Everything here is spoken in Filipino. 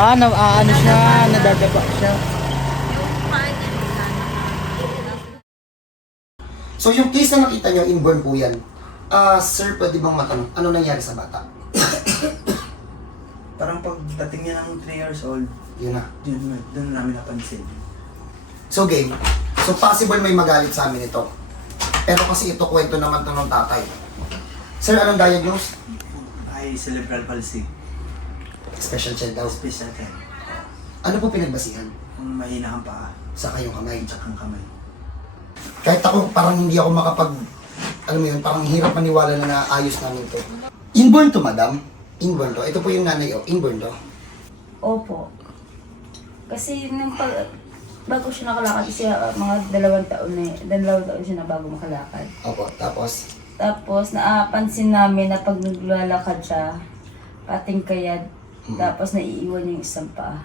Ano siya, nadadapa siya. Yung paa niya, So yung case na nakita nyo, inborn po yan. Sir, pwede bang matanong, ano nangyari sa bata? Parang pagdating niya ng 3 years old, Yun na. doon namin napansin. So game. So possible may magalit sa amin ito. Pero kasi ito kwento naman to ng tatay. Sir, anong diagnose? Ay, cerebral palsy. Special child daw. Special kind. Ano po pinagbasihan? Kung mahina ang paa, Sa kayong kamay. tsaka ang kamay. Kahit ako, parang hindi ako makapag... Alam mo yun, parang hirap maniwala na naayos namin to. Inborn to, madam. Inborn to. Ito po yung nanay, oh. Inborn to. Opo. Kasi nung bago siya nakalakad, kasi mga 2 taon siya na bago makalakad. Opo, tapos... Tapos napansin namin na pag naglalakad siya, pating kayad, tapos naiiwan yung isang paa.